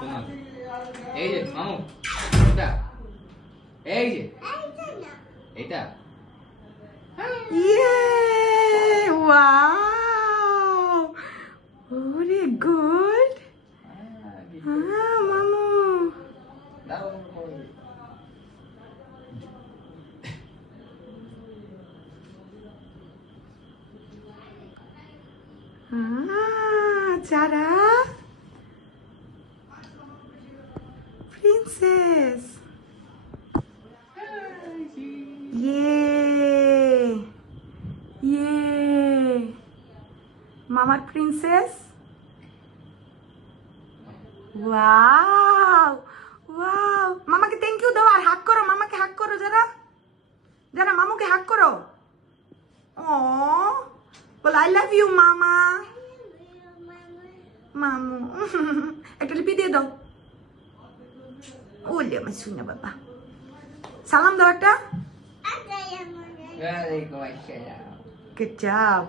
শোনো এই যে মামু এটা এই যে এটা ইয়ে ওয়াও ওরে গুড হ্যাঁ মামু দাও Zara Princess Yay Yay Mama Princess Wow Wow Mama ke thank you do ar hug karo mama ke hug karo Zara Zara mamu ke hug karo Oh Well I love you mama মামু একটা লিপি দিয়ে দাও ওলে আমার শুনে বাবা সালাম দাও একটা ওয়ালাইকুম আসসালাম Good job